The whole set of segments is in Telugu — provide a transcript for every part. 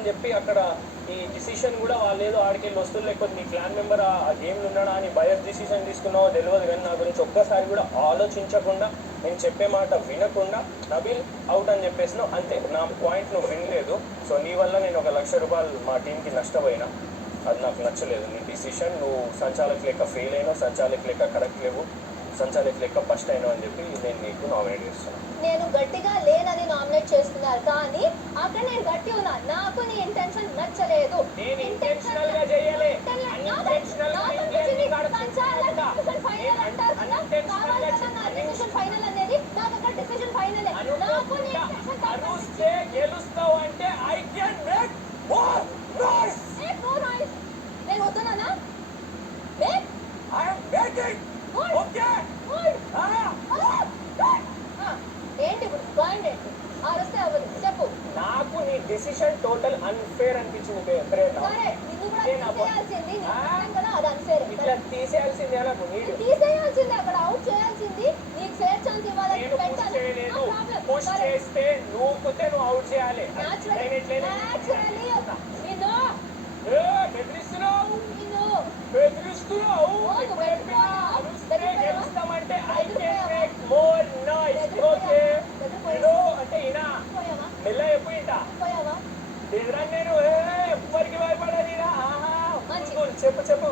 అని చెప్పి అక్కడ ఈ డిసిషన్ కూడా వాళ్ళు ఏదో ఆడికెళ్ళి వస్తువులు లేకపోతే నీ క్లాన్ మెంబర్ ఆ గేమ్లో ఉన్నాడా అని బయస్ డిసిషన్ తీసుకున్నావో తెలియదు, కానీ నా గురించి ఒక్కసారి కూడా ఆలోచించకుండా నేను చెప్పే మాట వినకుండా నబీల్ అవుట్ అని చెప్పేసినావు అంతే. నా పాయింట్ నువ్వు వినలేదు. సో నీ వల్ల నేను ₹1,00,000 మా టీంకి నష్టపోయినా. అది నాకు నచ్చలేదు నీ డిసిషన్. నువ్వు సంచాలక్ లెక్క ఫెయిల్ అయినావు, సంచాలక్ లెక్క కరెక్ట్ లేవు, సంచాలక్ లెక్క ఫస్ట్ అయినావు అని చెప్పి నేను నీకు నామినేట్ చేస్తున్నాను. నేను గట్టిగా లేనని నామినేట్ చేస్తున్నారు, కానీ అక్కడ నేను గట్టి ఉన్నా. నాకు నీ ఇంటెన్షన్ నచ్చలేదు. నేను ఇంటెన్షనల్ గా చేయలే, అన్ఇంటెన్షనల్ గా ఫైనల్ అనేది నాకు అక్కడ డిసిషన్ ఫైనల్. గెలుస్తావు అంటే I can make more noise. నేను వద్దునా? I am making. ఓకే ఏంటి ఇప్పుడు పాయింట్ ఏంటి? అరెస్ట్ అవ్వదు చెప్పు. నాకు నీ డిసిషన్ టోటల్ అన్ఫేర్ అనిపించింది ప్రేరణ. ఇట్లా తీసేయాల్సింది నాకు, తీసేయాల్సింది, అక్కడ అవుట్ చేయాల్సింది, నీకు ఫేర్ ఛాన్స్ ఇవ్వాలి. పుష్ చేస్తే నూకుతే నువ్వు అవుట్ చేయాలి. బెదిరిస్తున్నావు గెలుస్తామంటే I can make more noise. Okay అంటే ఈయన మెల్ల ఎప్పుడు ఇంట ఎదురా నేను ఎవ్వరికి భయపడాలి. చెప్పు చెప్పు.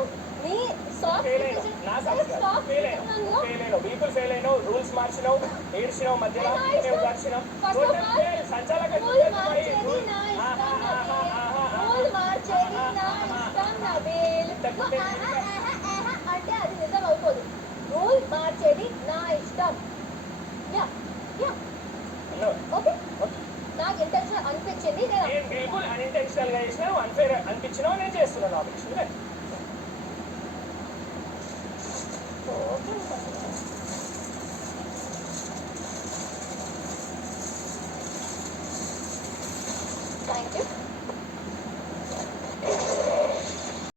పీపుల్ ఫెయిల్ అయినావు, రూల్స్ మార్చినావు, ఏడ్చినావు, మధ్యలో దర్శనం సంచాలక అంటే అది నిజం అవుతుంది. రూల్ మార్చేది నా ఇష్టం. ఓకే నాకు ఇంటెన్షన్ అనిపించింది, నేను బిల్కుల్ అన్ఇంటెన్షనల్ గా చేసినా, అన్ఫేర్ అనిపించినావు, నేను చేస్తున్నాను ఆపరేషన్. Thank you.